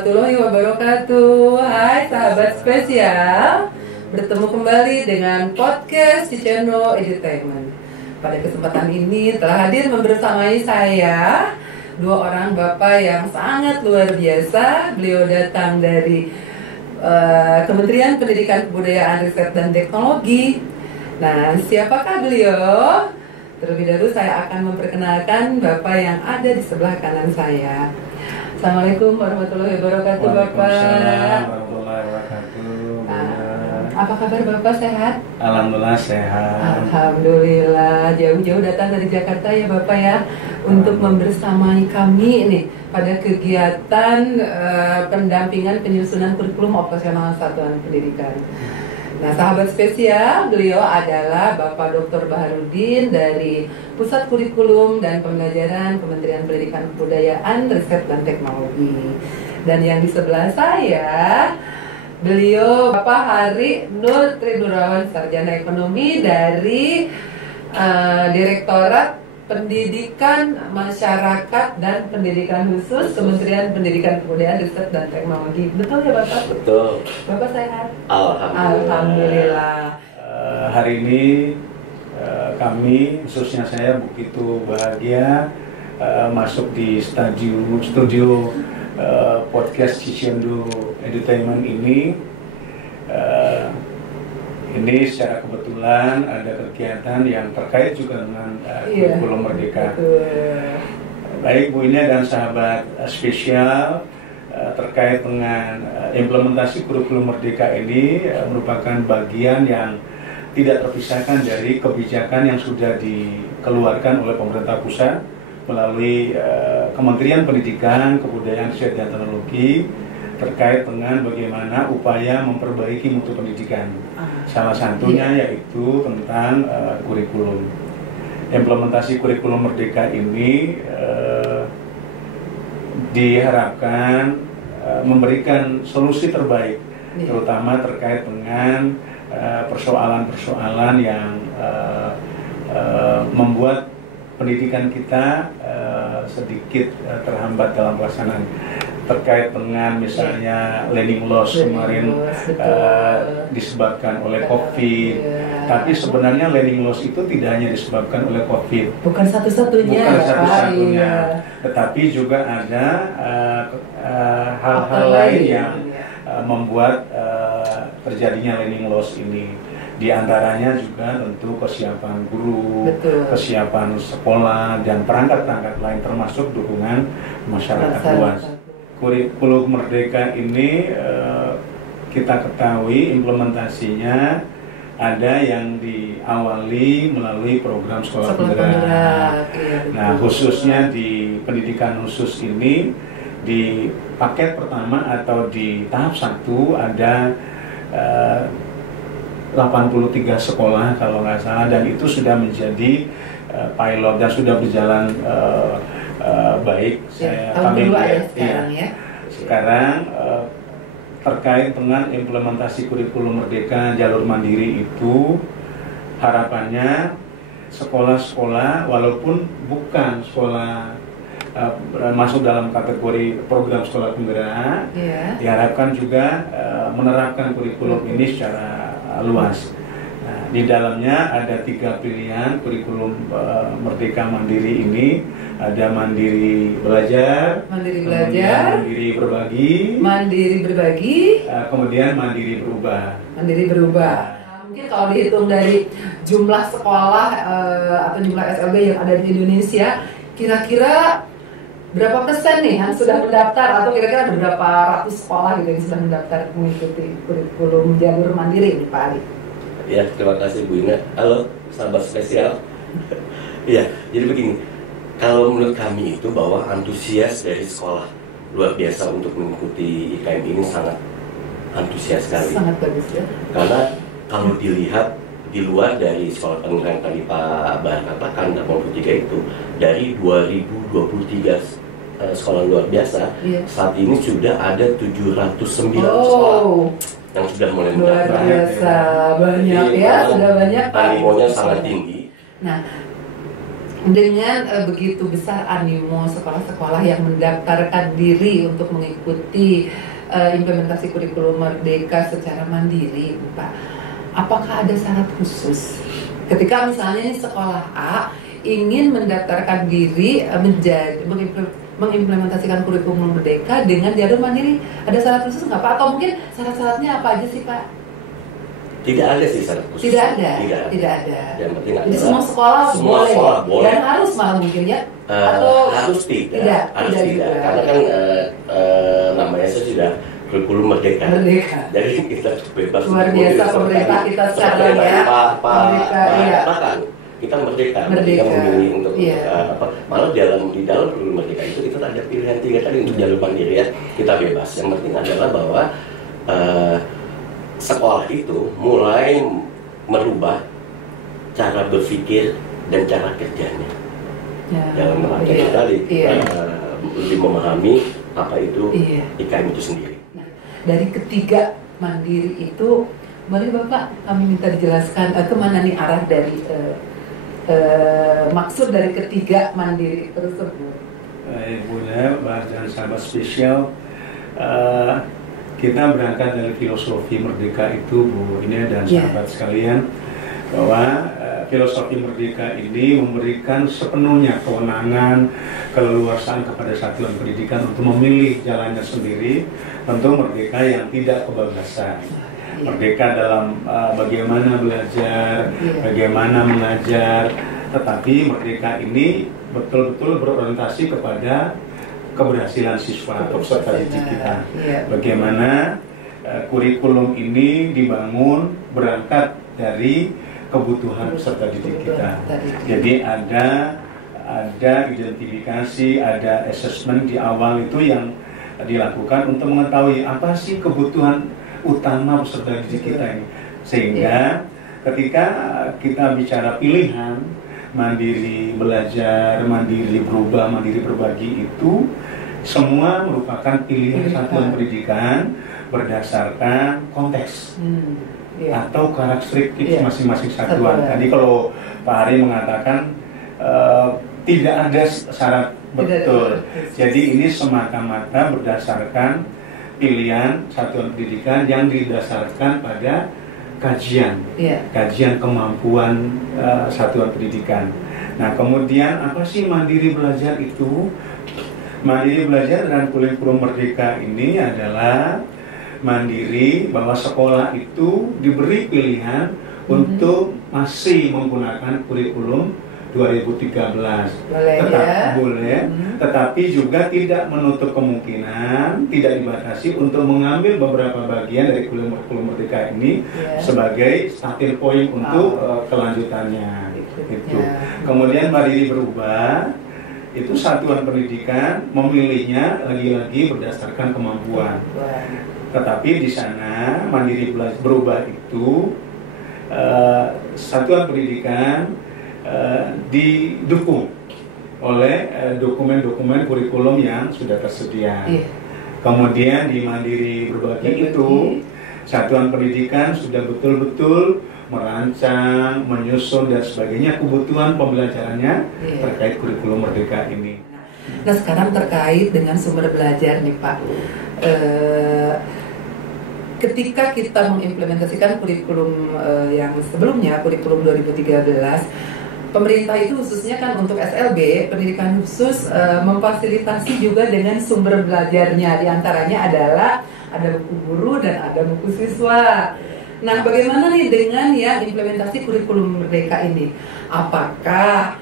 warahmatullahi wabarakatuh. Hai sahabat spesial, bertemu kembali dengan podcast Cicendo Entertainment. Pada kesempatan ini telah hadir membersamai saya dua orang bapak yang sangat luar biasa. Beliau datang dari Kementerian Pendidikan Kebudayaan Riset dan Teknologi. Nah, siapakah beliau? Terlebih dahulu saya akan memperkenalkan bapak yang ada di sebelah kanan saya. Assalamualaikum warahmatullahi wabarakatuh, Bapak. Waalaikumsalam warahmatullahi wabarakatuh. Apa kabar Bapak, sehat? Alhamdulillah sehat. Alhamdulillah, jauh-jauh datang dari Jakarta ya Bapak ya, untuk membersamai kami nih pada kegiatan pendampingan penyusunan kurikulum operasional satuan pendidikan. Nah, sahabat spesial, beliau adalah Bapak Dr. Baharudin dari Pusat Kurikulum dan Pembelajaran Kementerian Pendidikan Kebudayaan, Riset dan Teknologi. Dan yang di sebelah saya, beliau Bapak Hari Nur Tridurawan, Sarjana Ekonomi dari Direktorat Pendidikan Masyarakat dan Pendidikan Khusus Kementerian Pendidikan Kebudayaan, Riset dan Teknologi. Betul ya Bapak? Betul. Bapak sehat? Alhamdulillah. Hari ini kami, khususnya saya, begitu bahagia masuk di studio podcast Cicendo Entertainment ini. Ini secara kebetulan ada kegiatan yang terkait juga dengan kurikulum Merdeka. Baik Bu Ina dan sahabat spesial, terkait dengan implementasi kurikulum Merdeka ini merupakan bagian yang tidak terpisahkan dari kebijakan yang sudah dikeluarkan oleh pemerintah pusat melalui Kementerian Pendidikan, Kebudayaan, Riset dan Teknologi terkait dengan bagaimana upaya memperbaiki mutu pendidikan. Salah satunya yaitu tentang kurikulum. Implementasi kurikulum Merdeka ini diharapkan memberikan solusi terbaik, terutama terkait dengan persoalan-persoalan yang membuat pendidikan kita sedikit terhambat dalam pelaksanaan, terkait dengan misalnya learning loss kemarin disebabkan oleh COVID. Tapi sebenarnya learning loss itu tidak hanya disebabkan oleh COVID. Bukan satu-satunya. Tetapi juga ada hal-hal lain yang membuat terjadinya learning loss ini. Di antaranya juga tentu kesiapan guru, kesiapan sekolah, dan perangkat-perangkat lain termasuk dukungan masyarakat luas. Kurikulum Merdeka ini kita ketahui implementasinya ada yang diawali melalui program sekolah penggerak. Nah, khususnya di pendidikan khusus ini, di paket pertama atau di tahap 1 ada 83 sekolah kalau nggak salah, dan itu sudah menjadi pilot dan sudah berjalan baik. Kami lihat sekarang terkait dengan implementasi kurikulum Merdeka jalur mandiri itu, harapannya sekolah-sekolah walaupun bukan sekolah masuk dalam kategori program sekolah penggerak, diharapkan juga menerapkan kurikulum ini secara luas. Nah, di dalamnya ada 3 pilihan kurikulum Merdeka Mandiri ini. Ada mandiri belajar, mandiri berbagi, kemudian mandiri berubah. Mungkin kalau dihitung dari jumlah sekolah atau jumlah SLB yang ada di Indonesia, kira-kira berapa persen nih yang sudah mendaftar, atau kira-kira ada berapa ratus sekolah gitu yang sudah mendaftar mengikuti kurikulum jalur mandiri ini, Pak Ali? Ya, terima kasih Bu Ina. Halo, sahabat spesial. Ya, jadi begini. Kalau menurut kami itu bahwa antusias dari sekolah luar biasa untuk mengikuti IKM ini sangat antusias sekali. Sangat bagus ya. Karena kalau dilihat di luar dari sekolah penggerak tadi Pak Bahar katakan 83 itu, dari 2023 sekolah luar biasa, saat ini sudah ada 709 sekolah yang sudah mulai mendaftar. Luar biasa, banyak ya, sudah banyak Pak. Animonya sangat tinggi. Nah, Dengan begitu besar animo sekolah-sekolah yang mendaftarkan diri untuk mengikuti implementasi kurikulum merdeka secara mandiri, Pak, apakah ada syarat khusus ketika misalnya ini sekolah A ingin mendaftarkan diri menjadi mengimplementasikan kurikulum merdeka dengan jalur mandiri, ada syarat khusus nggak Pak? Atau mungkin syarat-syaratnya apa aja sih Pak? Tidak ada sih syarat khusus. Tidak ada. Yang penting jadi semua sekolah boleh. Dan harus malah mungkin ya? Atau harus tidak. Karena kan namanya sudah kurikulum merdeka. Jadi kita bebas. Luar biasa pemerintah kita sekarang ya. Bahkan kita merdeka. Kita memilih untuk malah di dalam kurikulum merdeka itu kita ada pilihan 3 tadi untuk jalur mandiri ya. Kita bebas. Yang penting adalah bahwa sekolah itu mulai merubah cara berpikir dan cara kerjanya dalam rangka tadi lebih memahami apa itu IKM itu sendiri. Nah, dari ketiga mandiri itu, boleh Bapak kami minta dijelaskan kemana nih arah dari maksud dari ketiga mandiri tersebut? Bunda, dan sahabat spesial, kita berangkat dari filosofi merdeka itu, Bu Ine dan sahabat sekalian, bahwa filosofi merdeka ini memberikan sepenuhnya kewenangan, keleluasaan kepada satuan pendidikan untuk memilih jalannya sendiri, tentu merdeka yang tidak kebablasan. Merdeka dalam bagaimana belajar, bagaimana mengajar, tetapi merdeka ini betul-betul berorientasi kepada keberhasilan siswa atau peserta didik kita. Bagaimana kurikulum ini dibangun berangkat dari kebutuhan peserta didik kita. Jadi ada identifikasi, ada assessment di awal itu yang dilakukan untuk mengetahui apa sih kebutuhan utama peserta didik kita ini. Sehingga ketika kita bicara pilihan mandiri belajar, mandiri berubah, mandiri berbagi, itu semua merupakan pilihan satuan pendidikan berdasarkan konteks atau karakteristik masing-masing satuan. Tadi kalau Pak Ari mengatakan tidak ada syarat betul. Jadi ini semata-mata berdasarkan pilihan satuan pendidikan yang didasarkan pada kajian kemampuan satuan pendidikan. Nah, kemudian apa sih mandiri belajar itu? Mandiri belajar dan kurikulum merdeka ini adalah mandiri bahwa sekolah itu diberi pilihan untuk masih menggunakan kurikulum 2013. Tetapi juga tidak menutup kemungkinan, tidak dibatasi untuk mengambil beberapa bagian dari kurikulum merdeka ini sebagai starting point untuk kelanjutannya. Itu. Kemudian mandiri berubah, itu satuan pendidikan memilihnya lagi-lagi berdasarkan kemampuan. Tetapi di sana mandiri berubah itu satuan pendidikan didukung oleh dokumen-dokumen kurikulum yang sudah tersedia. Kemudian di mandiri berbagi itu satuan pendidikan sudah betul-betul merancang, menyusun dan sebagainya kebutuhan pembelajarannya terkait kurikulum merdeka ini. Nah, sekarang terkait dengan sumber belajar nih Pak. Ketika kita mengimplementasikan kurikulum yang sebelumnya, kurikulum 2013, pemerintah itu khususnya kan untuk SLB, pendidikan khusus, memfasilitasi juga dengan sumber belajarnya. Di antaranya adalah ada buku guru dan ada buku siswa. Nah, bagaimana nih dengan yang implementasi kurikulum merdeka ini? Apakah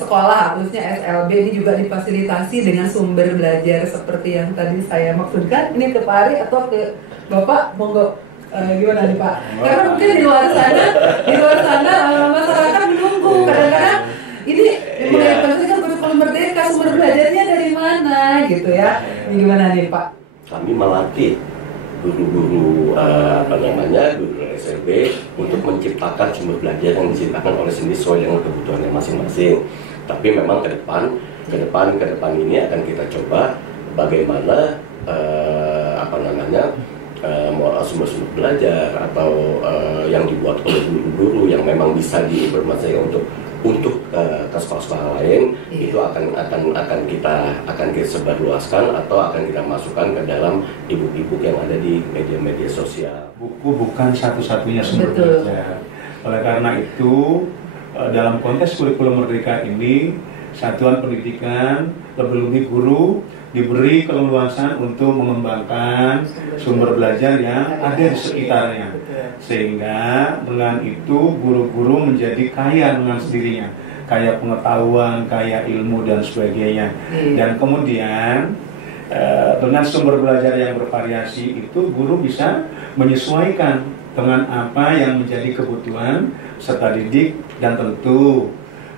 sekolah, khususnya SLB ini juga difasilitasi dengan sumber belajar seperti yang tadi saya maksudkan? Ini ke Pak Ari atau ke Bapak? Monggo, gimana nih Pak? Karena mungkin di luar sana masyarakat menunggu. Kadang-kadang ini mengimplementasikan kurikulum merdeka, sumber belajarnya dari mana gitu ya? Ini gimana nih Pak? Kami melatih guru-guru guru SLB untuk menciptakan sumber belajar yang diciptakan oleh sendiri sesuai dengan kebutuhannya masing-masing. Tapi memang ke depan ini akan kita coba bagaimana sumber-sumber belajar atau yang dibuat oleh guru-guru yang memang bisa diimplementasikan untuk untuk ke sekolah-sekolah lain itu akan kita sebarluaskan atau akan kita masukkan ke dalam e-book yang ada di media-media sosial. Buku bukan satu-satunya sumber belajar. Oleh karena itu dalam konteks kurikulum merdeka ini satuan pendidikan lebih-lebih guru diberi keleluasan untuk mengembangkan sumber belajar yang ada di sekitarnya, sehingga dengan itu guru-guru menjadi kaya dengan sendirinya, kaya pengetahuan, kaya ilmu dan sebagainya. Dan kemudian dengan sumber belajar yang bervariasi itu guru bisa menyesuaikan dengan apa yang menjadi kebutuhan peserta didik dan tentu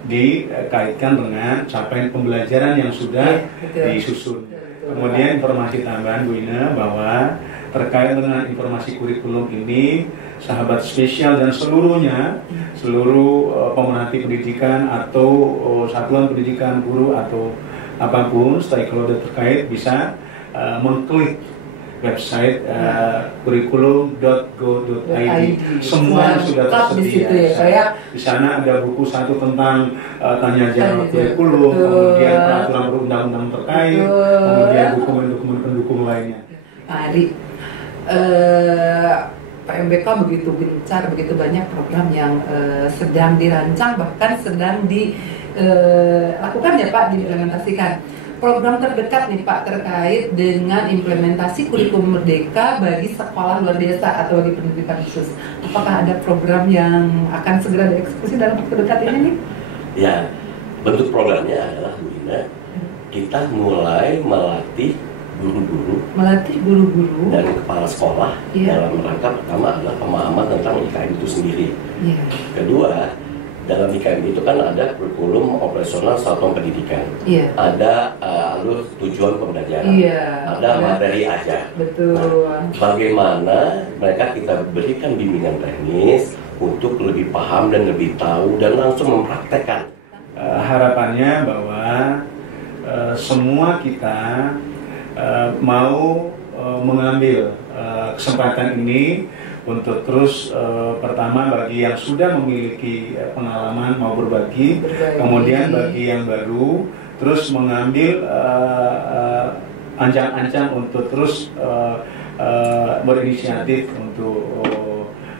dikaitkan dengan capaian pembelajaran yang sudah disusun. Kemudian informasi tambahan Bu Ina bahwa terkait dengan informasi kurikulum ini, sahabat spesial dan seluruhnya, seluruh pemerhati pendidikan atau satuan pendidikan, guru atau apapun stakeholder terkait bisa mengklik website kurikulum.go.id. Semua sudah tersedia. Di sana ada buku satu tentang tanya jawab kurikulum, kemudian peraturan perundang-undang terkait, kemudian dokumen-dokumen pendukung lainnya. Pak Ari, PMBK begitu gencar, begitu banyak program yang sedang dirancang, bahkan sedang dilakukan ya Pak, diimplementasikan. Program terdekat nih Pak terkait dengan implementasi kurikulum merdeka bagi sekolah luar desa atau bagi pendidikan khusus. Apakah ada program yang akan segera dieksekusi dalam waktu dekat ini nih? Ya, bentuk programnya adalah Bu Ina, kita mulai melatih guru-guru dan kepala sekolah dalam rangka pertama adalah pemahaman tentang IKM itu sendiri. Kedua, dalam IKM itu kan ada kurikulum operasional satuan pendidikan, ada alur tujuan pembelajaran, ada materi ajar. Nah, bagaimana mereka kita berikan bimbingan teknis untuk lebih paham dan lebih tahu dan langsung mempraktekkan. Harapannya bahwa semua kita mau mengambil kesempatan ini untuk terus pertama bagi yang sudah memiliki pengalaman mau berbagi, kemudian bagi yang baru terus mengambil ancang-ancang untuk terus berinisiatif untuk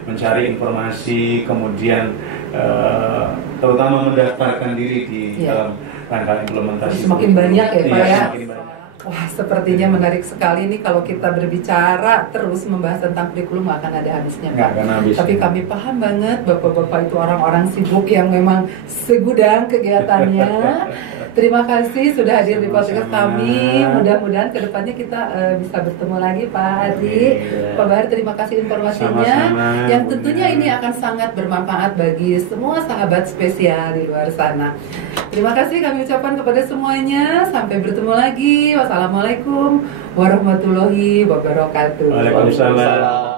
mencari informasi, kemudian terutama mendaftarkan diri di dalam rangka implementasi. Semakin banyak ya Pak ya. Wah, sepertinya menarik sekali nih kalau kita berbicara terus membahas tentang kurikulum nggak akan ada habisnya Pak. Tapi kami paham banget Bapak-bapak itu orang-orang sibuk yang memang segudang kegiatannya. Terima kasih sudah hadir di podcast kami. Mudah-mudahan kedepannya kita bisa bertemu lagi Pak Ari. Pak Bahar, terima kasih informasinya. Yang tentunya ini akan sangat bermanfaat bagi semua sahabat spesial di luar sana. Terima kasih kami ucapkan kepada semuanya. Sampai bertemu lagi. Wassalamualaikum warahmatullahi wabarakatuh. Waalaikumsalam.